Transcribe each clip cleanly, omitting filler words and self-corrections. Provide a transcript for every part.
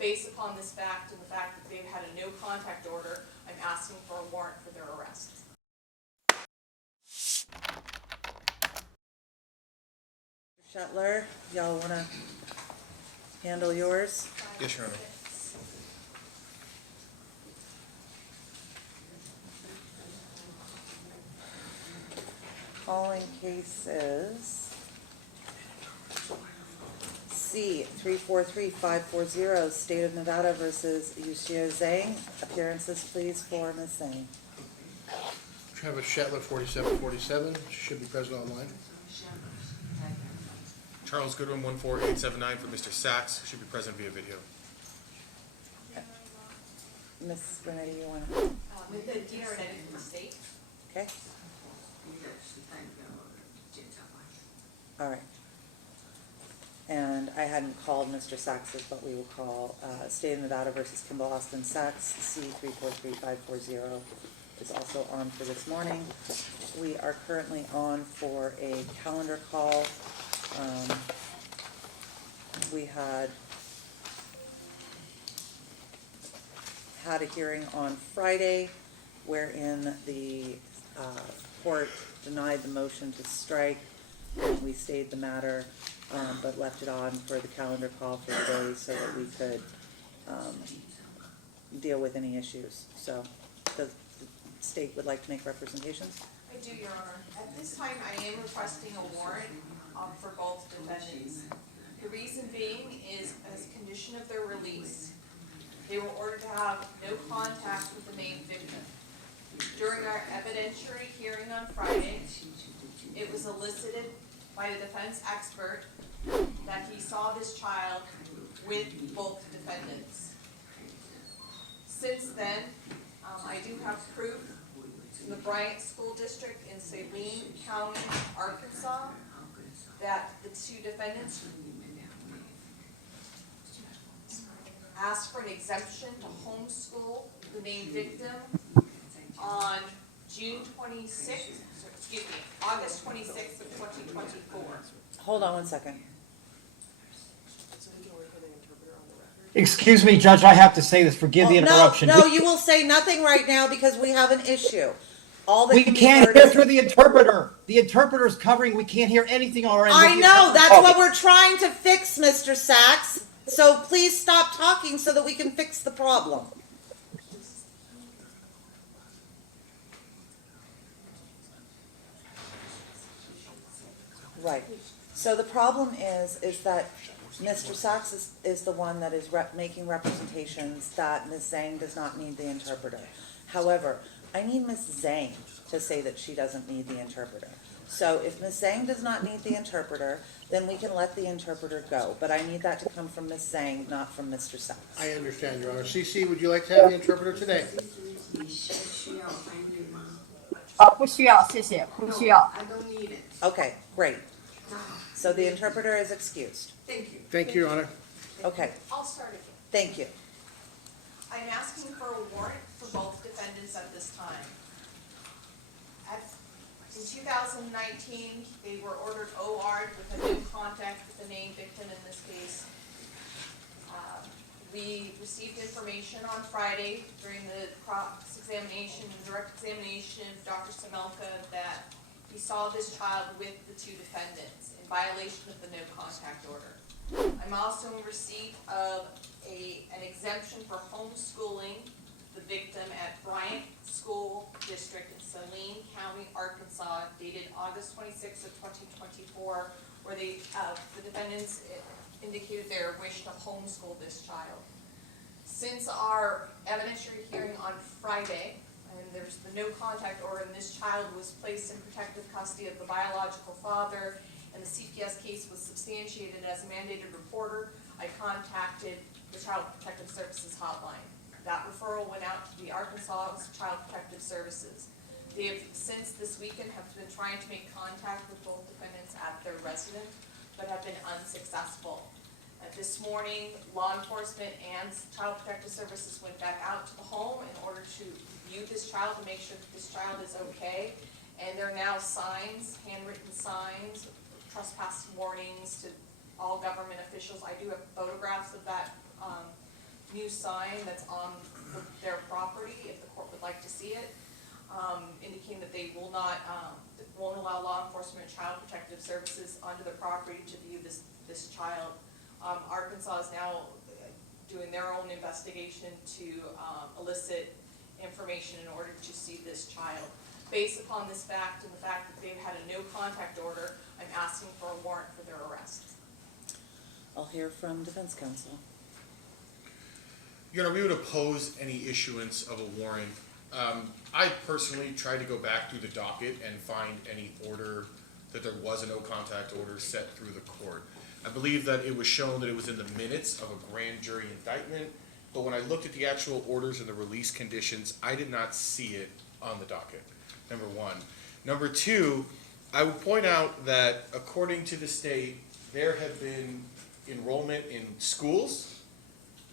Based upon this fact and the fact that they've had a no contact order, I'm asking for a warrant for their arrest. Shetler, y'all want to handle yours? Yes, Your Honor. Calling cases C-343540, State of Nevada versus Yuxia Zhang. Appearances, please, for Ms. Zhang. Travis Shetler, 4747, should be present online. Charles Goodwin, 14879 for Mr. Sachs, should be present via video. Ms. Rinetti, you want to? With the Dena Rinetti from the state. Okay. All right. And I hadn't called Mr. Sachs's, but we will call State of Nevada versus Kimball Austin Sachs, C-343540 is also on for this morning. We are currently on for a calendar call. We had a hearing on Friday wherein the court denied the motion to strike, and we stayed the matter, but left it on for the calendar call for today so that we could deal with any issues. So the state would like to make representations? I do, Your Honor. At this time, I am requesting a warrant for both defendants. The reason being is, as a condition of their release, they were ordered to have no contact with the main victim. During our evidentiary hearing on Friday, it was elicited by the defense expert that he saw this child with both defendants. Since then, I do have proof from the Bryant School District in Saline County, Arkansas, that the two defendants asked for an exemption to homeschool the named victim on August 26th of 2024. Hold on one second. Excuse me, Judge, I have to say this. Forgive the interruption. No, you will say nothing right now because we have an issue. All that We can be can't heard hear is- through the interpreter. The interpreter's covering. We can't hear anything on our end. I know, that's what we're trying to fix, Mr. Sachs. So please stop talking so that we can fix the problem. Right. So the problem is that Mr. Sachs is the one that is making representations that Ms. Zhang does not need the interpreter. However, I need Ms. Zhang to say that she doesn't need the interpreter. So if Ms. Zhang does not need the interpreter, then we can let the interpreter go. But I need that to come from Ms. Zhang, not from Mr. Sachs. I understand, Your Honor. CC, would you like to have the interpreter today? 不需要，谢谢，不需要。 Okay, great. So the interpreter is excused. Thank you, Your Honor. Okay, I'll start again. thank you. I'm asking for a warrant for both defendants at this time. In 2019, they were ordered OR'd with a no contact with the named victim in this case. We received information on Friday during the cross-examination and direct examination of Dr. Samelka that he saw this child with the two defendants in violation of the no contact order. I'm also in receipt of an exemption for homeschooling the victim at Bryant School District in Saline County, Arkansas, dated August 26th of 2024, where the defendants indicated their wish to homeschool this child. Since our evidentiary hearing on Friday, and there's the no contact order, and this child was placed in protective custody of the biological father, and the CPS case was substantiated as a mandated reporter, I contacted the Child Protective Services hotline. That referral went out to the Arkansas Child Protective Services. They have, since this weekend, have been trying to make contact with both defendants at their residence, but have been unsuccessful. This morning, law enforcement and Child Protective Services went back out to the home in order to view this child to make sure that this child is okay. And there are now signs, handwritten signs, trespass warnings to all government officials. I do have photographs of that new sign that's on their property, if the court would like to see it, indicating that they will not, won't allow law enforcement and child protective services onto their property to view this child. Arkansas is now doing their own investigation to elicit information in order to see this child. Based upon this fact and the fact that they've had a no contact order, I'm asking for a warrant for their arrest. I'll hear from defense counsel. Your Honor, we would oppose any issuance of a warrant. I personally tried to go back through the docket and find any order that there was a no contact order set through the court. I believe that it was shown that it was in the minutes of a grand jury indictment, but when I looked at the actual orders and the release conditions, I did not see it on the docket, number one. Number two, I would point out that according to the state, there have been enrollment in schools.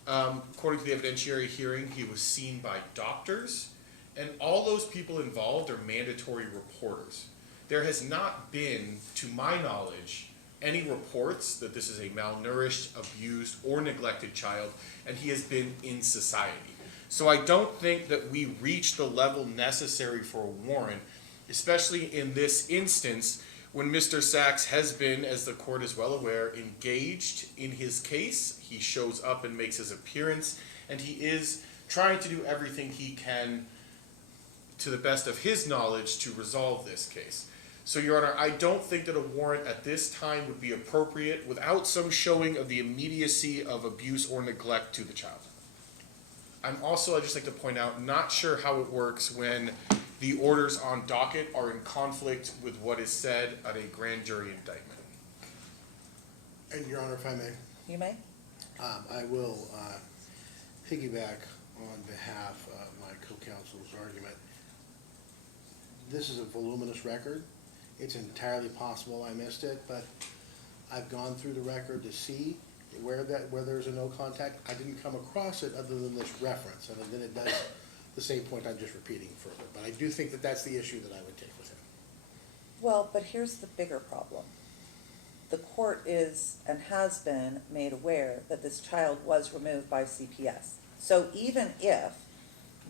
According to the evidentiary hearing, he was seen by doctors, and all those people involved are mandatory reporters. There has not been, to my knowledge, any reports that this is a malnourished, abused, or neglected child, and he has been in society. So I don't think that we reach the level necessary for a warrant, especially in this instance when Mr. Sachs has been, as the court is well aware, engaged in his case. He shows up and makes his appearance, and he is trying to do everything he can to the best of his knowledge to resolve this case. So, Your Honor, I don't think that a warrant at this time would be appropriate without some showing of the immediacy of abuse or neglect to the child. I'm also, I'd just like to point out, not sure how it works when the orders on docket are in conflict with what is said at a grand jury indictment. And Your Honor, if I may, You may? I will piggyback on behalf of my co-counsel's argument. This is a voluminous record. It's entirely possible I missed it, but I've gone through the record to see where there's a no contact. I didn't come across it other than this reference, and then it does the same point I'm just repeating further. But I do think that that's the issue that I would take with him. Well, but here's the bigger problem. The court is and has been made aware that this child was removed by CPS. So even if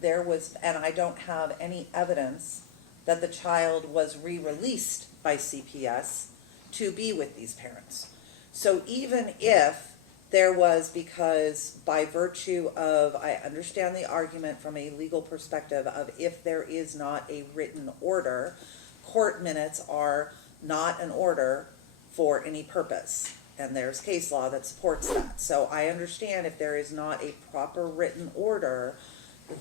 there was, and I don't have any evidence that the child was re-released by CPS to be with these parents. So even if there was, because by virtue of, I understand the argument from a legal perspective of if there is not a written order, court minutes are not an order for any purpose. And there's case law that supports that. So I understand if there is not a proper written order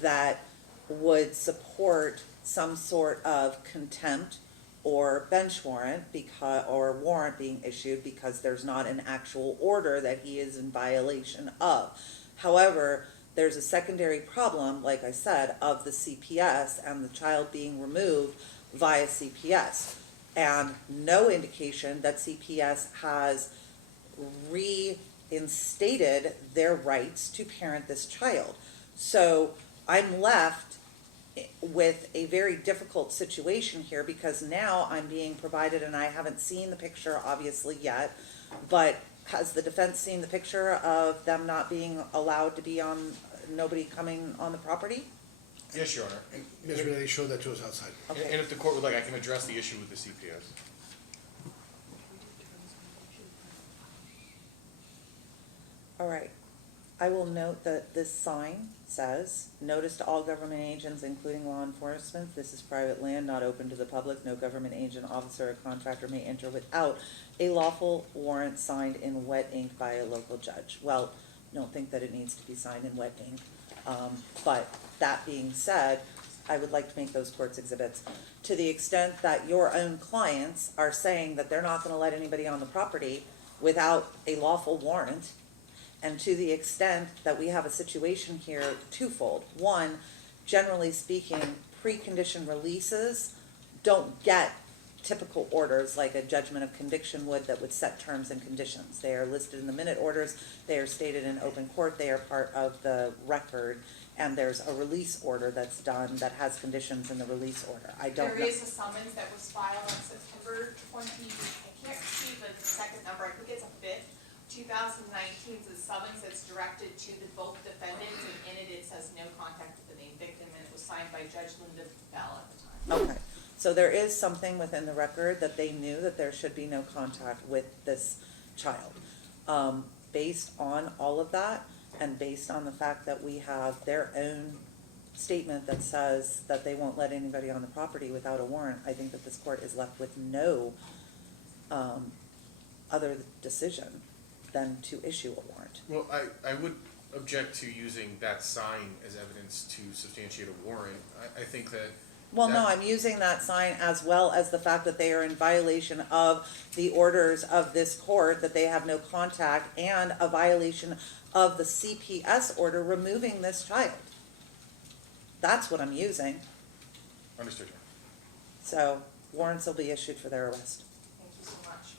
that would support some sort of contempt or bench warrant or warrant being issued because there's not an actual order that he is in violation of. However, there's a secondary problem, like I said, of the CPS and the child being removed via CPS. And no indication that CPS has reinstated their rights to parent this child. So I'm left with a very difficult situation here because now I'm being provided, and I haven't seen the picture obviously yet, but has the defense seen the picture of them not being allowed to be on, nobody coming on the property? Yes, Your Honor. Ms. Rinetti showed that to us outside. Okay. And if the court would like, I can address the issue with the CPS. All right. I will note that this sign says, notice to all government agents, including law enforcement, this is private land not open to the public. No government agent, officer, or contractor may enter without a lawful warrant signed in wet ink by a local judge. Well, I don't think that it needs to be signed in wet ink. But that being said, I would like to make those court's exhibits. To the extent that your own clients are saying that they're not going to let anybody on the property without a lawful warrant, and to the extent that we have a situation here twofold. One, generally speaking, preconditioned releases don't get typical orders like a judgment of conviction would that would set terms and conditions. They are listed in the minute orders, they are stated in open court, they are part of the record, and there's a release order that's done that has conditions in the release order. I don't know. There is a summons that was filed on September 20, I can't see the second number, I think it's a 5th, 2019, so the summons that's directed to both defendants Judge Linda Bell at the time. Okay, so there is something within the record that they knew that there should be no contact with this child. Based on all of that, and based on the fact that we have their own statement that says that they won't let anybody on the property without a warrant, I think that this court is left with no other decision than to issue a warrant. Well, I would object to using that sign as evidence to substantiate a warrant. I think that. Well, no, that- I'm using that sign as well as the fact that they are in violation of the orders of this court, that they have no contact, and a violation of the CPS order removing this child. That's what I'm using. Understood. So warrants will be issued for their arrest. Thank you so much.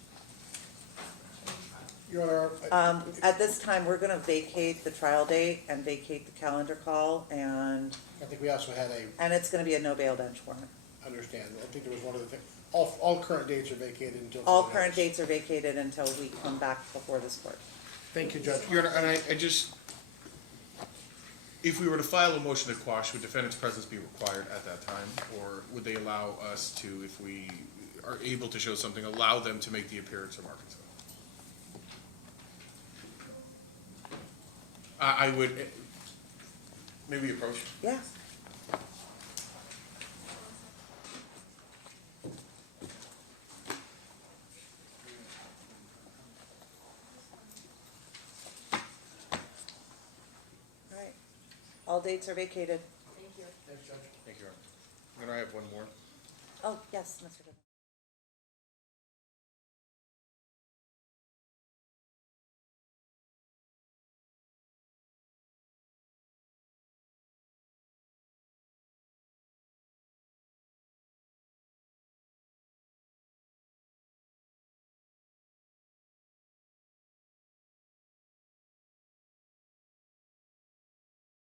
Your Honor, At this time, we're gonna vacate the trial date and vacate the calendar call, and I think we also had it's gonna be a no bail bench warrant. understand, I think there was one other thing, all current dates are vacated until. All further current notice. dates are vacated until we come back before this court. Thank you, Judge. Your Honor, and I just, if we were to file a motion to quash, would defendant's presence be required at that time? Or would they allow us to, if we are able to show something, allow them to make the appearance from Arkansas? I would, maybe approach. Yeah. All right. All dates are vacated. Thank you. Thanks, Judge. Thank you, Your Honor. And I have one more. Oh, yes, Mr. Goodwin.